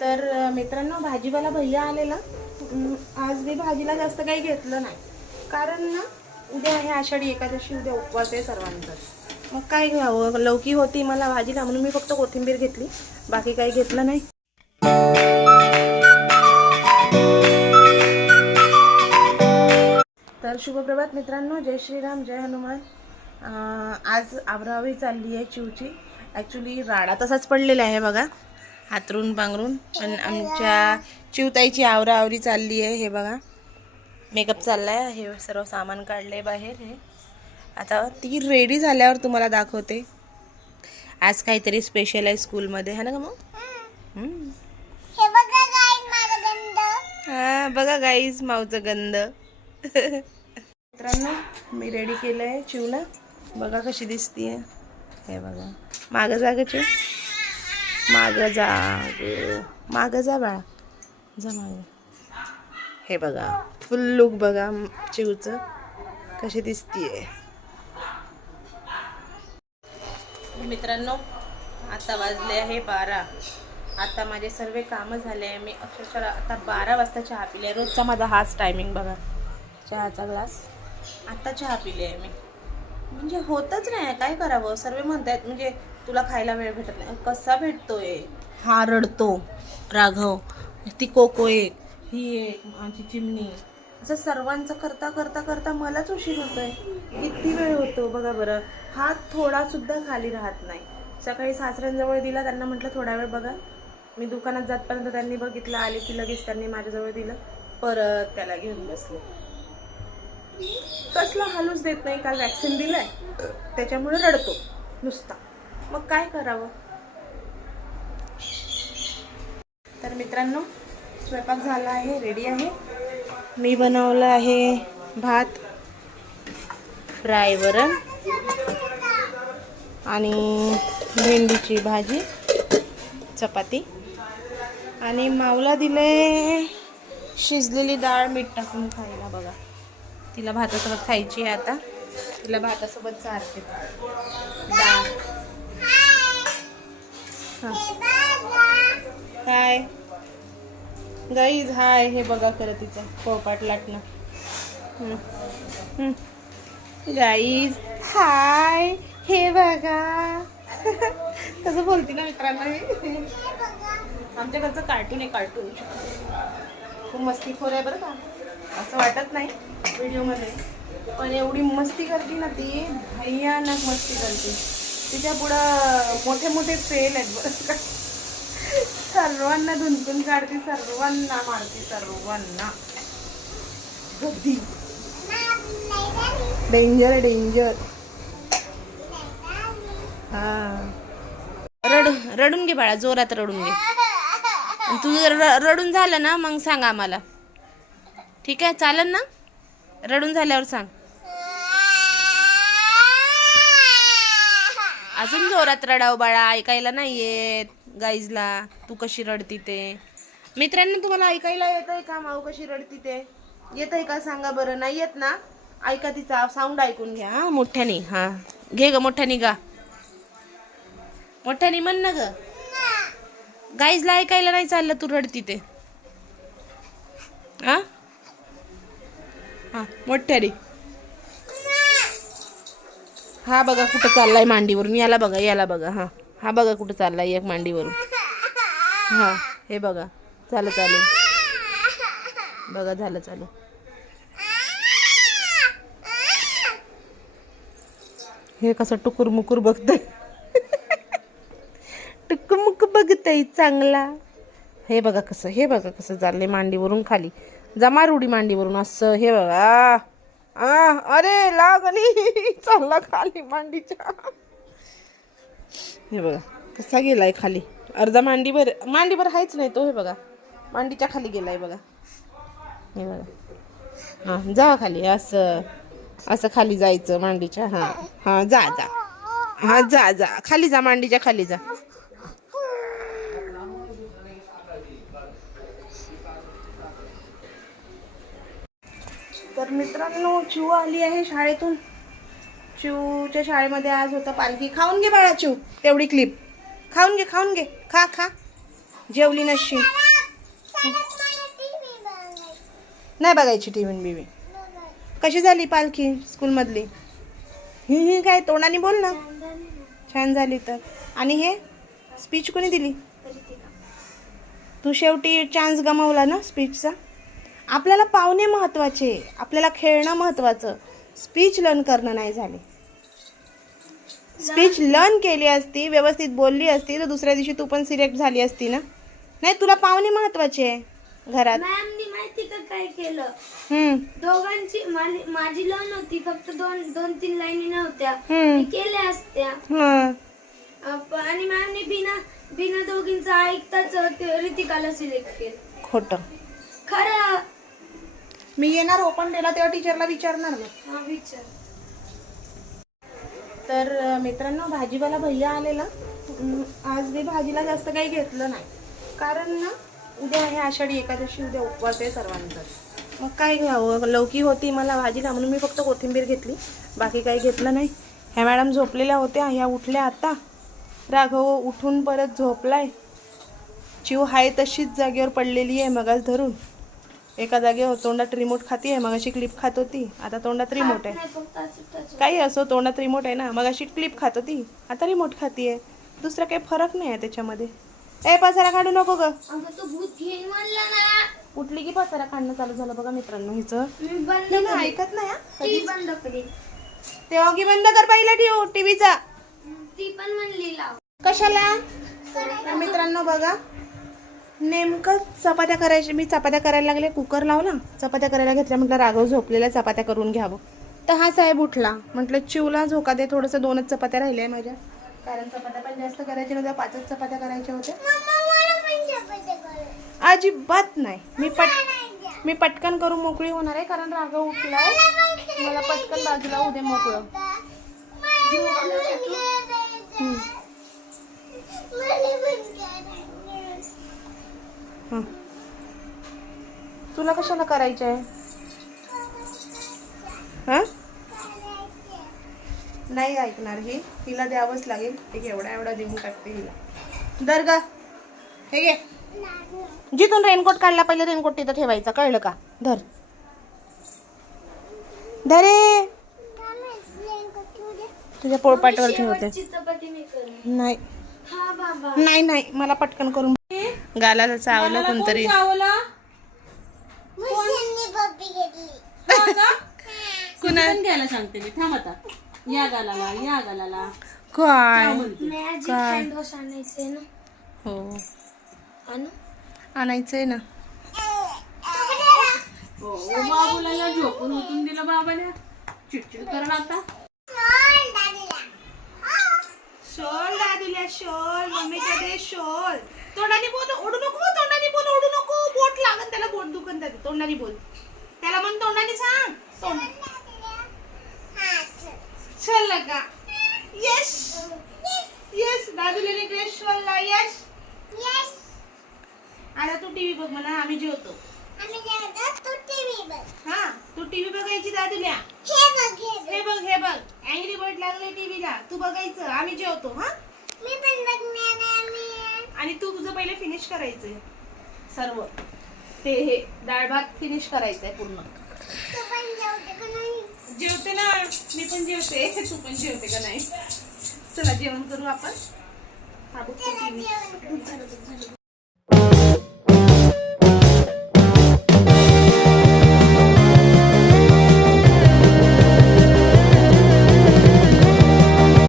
तर मित्रांनो, भाजीवाला भैया आलेला. आज मी भाजीला जास्त काही घेतलं नाही, कारण ना उद्या आहे आषाढी एकादशी, उद्या उपवास आहे सर्वांचा. मग काय घ्यावं, लौकी होती मला भाजीला म्हणून मी फक्त कोथिंबीर घेतली, बाकी काही घेतलं नाही. तर शुभप्रभात मित्रांनो, जय श्रीराम, जय हनुमान. आज आवरावी चालली आहे चिवची. ॲक्च्युली राडा तसाच पडलेला आहे बघा, हातरून पांघरून. पण आमच्या चिवताईची आवराआवरी चालली आहे. हे बघा, मेकअप चालला आहे, हे सर्व सामान काढले बाहेर. हे आता ती रेडी झाल्यावर तुम्हाला दाखवते. आज काहीतरी स्पेशल आहे स्कूलमध्ये, है ना ग मग? हां बघा गाईज, माऊचं गंध. मित्रांनो, मी रेडी केलं आहे चिवला. बघा कशी दिसतीये. हे बघा, मागं जा ग चिव, मागं जा ग, मागं जा बाळा, जा मागं. हे बघा, फुल लुक बघा चिवचं कशी दिसतीये. मित्रांनो, आता वाजले आहे 12. आता माझे सर्व कामं झाले आहे. मी अक्षरशः आता 12 वाजता चहा पिले. रोजचा माझा हाच टायमिंग बघा, चहाचा ग्लास. आता चहा पिले आहे मी. म्हणजे होतच नाही, काय करावं. सर्व म्हणतात म्हणजे तुला खायला वेळ भेटत नाही. कसा भेटतोय. हा रडतो राघव, ती कोको एक, ही एक, माझी चिमणी. असं सर्वांचं करता करता करता मलाच उशीर होतोय. किती वेळ होतो बघा बरं. हात थोडा सुद्धा खाली राहत नाही. सकाळी सासऱ्यांजवळ दिला, त्यांना म्हटलं थोडा वेळ बघा. मी दुकानात जातपर्यंत त्यांनी बघितलं, आले की लगेच त्यांनी माझ्याजवळ दिलं. परत त्याला घेऊन बसले. कसला हालूच देत नाही. काल वॅक्सिन दिलंय, त्याच्यामुळे रडतो नुसता. मग काय करावं. तर मित्रांनो, स्वयंपाक झाला आहे, रेडी आहे. मी बनवलं आहे भात, फ्राय वरण आणि भेंडीची भाजी, चपाती. आणि माऊला दिले शिजलेली डाळ मीठ टाकून खायला बघा. तिला भातासोबत खायची आहे. आता तिला भातासोबत चारते डाळ. हाय गाईज, हाय. हे बघा खरं तिचं पोळपाट लाटणं. गाईज हाय, हे बघा. कसं बोलते ना मित्रांना मी. आमच्या घरचं कार्टून आहे, कार्टून. खूप मस्तीखोर आहे बरं का, असं वाटत नाही व्हिडिओमध्ये, पण एवढी मस्ती करते ना ती, भयानक मस्ती करते. तिच्या पुढं मोठे मोठे फेल आहेत बरं का. सर्वांना धुनकून काढते, सर्वांना मारते, सर्वांना. गद्दी डेंजर, डेंजर. हा, रडून घे बाळा, जोरात रडून घे. तुझं रडून झालं ना मग सांग आम्हाला, ठीक आहे? चालेल ना? रडून झाल्यावर सांग. अजून जोरात रडाव बाळा, ऐकायला नाही येत गाईजला तू कशी रडती ते. मित्रांनो, तुम्हाला ऐकायला येतंय का माऊ कशी रडती ते? येतंय का सांगा बरं. नाही येत ना, ऐका तिचा साऊंड ऐकून घ्या. हा मोठ्याने, हा घे ग मोठ्याने, गा मोठ्याने म्हण ना ग. गाईजला ऐकायला नाही चाललं तू रडती ते. हा हा मोठ्याने. हा बघा कुठं चाललाय मांडीवरून. याला बघा, याला बघा. हा हा बघा कुठं चाललाय एक मांडीवरून. हा हे बघा, झालं चालू. बघा झालं चालू. हे कसं टुकुर मुकुर बघतय. टुकुमुक बघतय चांगला. हे बघा कसं, हे बघा कसं चाललंय मांडीवरून खाली. जमा रूढी मांडीवरून असं. हे बघा, अरे लागली, चालला खाली मांडीच्या. हे बघा कसा गेलाय खाली. अर्धा मांडीवर, मांडीवर हायच नाही तो. हे बघा मांडीच्या खाली गेलाय बघा. हे बघा, हा जा खाली. असं असं खाली जायचं मांडीच्या. हा हा जा जा, हा जा जा खाली जा, मांडीच्या खाली जा. तर मित्रांनो, चिऊ आली आहे शाळेतून. चिऊच्या शाळेमध्ये आज होतं पालखी. खाऊन घे बाळा चिऊ, तेवढी क्लिप खाऊन घे, खाऊन घे, खा खा. जेवली नशी नाही बघायची टी व्ही बीवी. कशी झाली पालखी स्कूलमधली? ही काय तोंडाने बोल ना. छान झाली तर. आणि हे स्पीच कोणी दिली? तू शेवटी चान्स गमावला ना स्पीचचा. आपल्याला पाहुणे महत्त्वाचे, आपल्याला खेळणं महत्त्वाचं, स्पीच लर्न करणं नाही झाले. स्पीच लर्न केली असती, व्यवस्थित बोलली असती तर दुसऱ्या दिवशी तू पण सिलेक्ट झाली असती ना. नाही, तुला पाहुणे महत्त्वाचे आहे घरात. मॅमनी माहिती का काय केलं? दोघांची माझी लर्न होती, फक्त दोन तीन लाईनी नव्हत्या, मी केल्या असत्या. आणि मॅमनी बिना दोघींचा ऐकताच रितिकाला सिलेक्ट केलं. खोटं. खरं. मी येणार ओपन डेला तेव्हा टीचरला विचारणार ना. हा विचार. तर मित्रांनो, भाजीवाला भैया आलेला. आज मी भाजीला जास्त काही घेतलं नाही, कारण ना उद्या आहे आषाढी एकादशी, उद्या उपवास आहे सर्वांचा. मग काय घ्यावं, लौकी होती मला भाजीला म्हणून मी फक्त कोथिंबीर घेतली, बाकी काही घेतलं नाही. ह्या मॅडम झोपलेल्या होत्या, ह्या उठल्या आता. राघव उठून परत झोपलाय. चिव हाय तशीच जागेवर पडलेली आहे मगाच धरून. एका जागेवर तोंडात रिमोट खाती आहे. मगाशी क्लिप खात होती, आता तोंडात रिमोट आहे. काही असो, तोंडात रिमोट आहे ना. मगाशी क्लिप खात होती, आता रिमोट खाती आहे. दुसरा काही फरक नाही आहे त्याच्यामध्ये. ए पसारा काढू नको ग. उठली की पसारा काढणं चालू झालं बघा मित्रांनो हिचं. ऐकत नाही. बंद करी. तेव्हा की बंद कर पहिला टीव्हीचा. ती पण म्हणली लाव. कशाला? तर मित्रांनो बघा, नेमकं चपात्या करायची. मी चपात्या करायला लागले, कुकर लावला, चपात्या करायला घेतल्या. म्हटलं राघव झोपलेल्या, चपात्या करून घ्यावं. तर हा साहेब उठला. म्हटलं चिवला झोका दे, थोडंसं 2च चपात्या राहिल्या माझ्या, कारण चपात्या पण जास्त करायच्या नव्हत्या, 5च चपात्या करायच्या होत्या. अजिबात नाही. मी पटकन करून मोकळी होणार आहे, कारण राघव उठलाय. मला पटकन बाजूला होऊ दे मोकळं. तुला कशाला करायचं आहे? हा, नाही ऐकणार ही. तिला द्यावंच लागेल. एक एवढा देऊन टाकते हिला. दर ग, हे घे. जिथून रेनकोट काढला पहिले रेनकोट तिथं ठेवायचा, कळलं का? धर धरे, तुझ्या पोळपाटावर ठेवते. नाही नाही नाही, मला पटकन करून. गालाला चावलं कोणतरी. कुणा घ्यायला सांगते मी. थांब आता. या गालाला काय आणायचंय ना. हो, आणायचंय ना. बाबूला झोपून उठून दिलं बाबाने. चिडचिड करा आता. शोल दादूला शोल, मम्मीच्या दे शोल. तोंडाने बोल, ओढू नको. तोंडाने बोल, ओढू नको. बोट लागन त्याला, बोट दुखन त्याचं. तोंडाने बोल त्याला, म्हण तोंडाने सांग. चल लगा. यस यस, दादूला ड्रेस शोलला. यस. आता तू टीव्ही बघ म्हणा, आम्ही जेवतो. हा, तू टीव्ही बघायची दादूल्या. हे बघ अँग्री बर्ड लागले टीव्हीला, तू बघायचं, आम्ही जेवतो. हा, आणि तू तुझं पहिले फिनिश करायचंय सर्व. ते हे डाळ भात फिनिश करायचंय पूर्ण. जेवते ना, मी पण जेवते, तू पण जेवते का नाही? चला जेवण करू आपण. हा बघ टीव्ही.